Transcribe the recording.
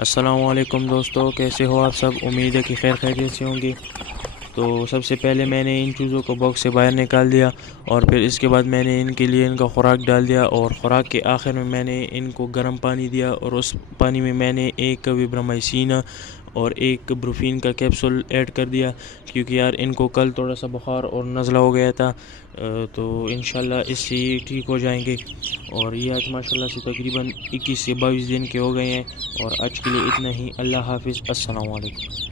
अस्सलामुअलैकुम दोस्तों, कैसे हो आप सब। उम्मीद है कि खैर खैरियत से होंगे। तो सबसे पहले मैंने इन चूज़ों को बॉक्स से बाहर निकाल दिया और फिर इसके बाद मैंने इनके लिए इनका खुराक डाल दिया और ख़ुराक के आखिर में मैंने इनको गर्म पानी दिया और उस पानी में मैंने एक विब्रामाइसिन और एक ब्रूफीन का कैप्सूल ऐड कर दिया, क्योंकि यार इनको कल थोड़ा सा बुखार और नज़ला हो गया था। तो इंशाल्लाह इससे ये ठीक हो जाएंगे। और ये आज माशाल्लाह से तकरीबन 21 से 22 दिन के हो गए हैं। और आज के लिए इतना ही। अल्लाह हाफिज़। अस्सलाम वालेकुम।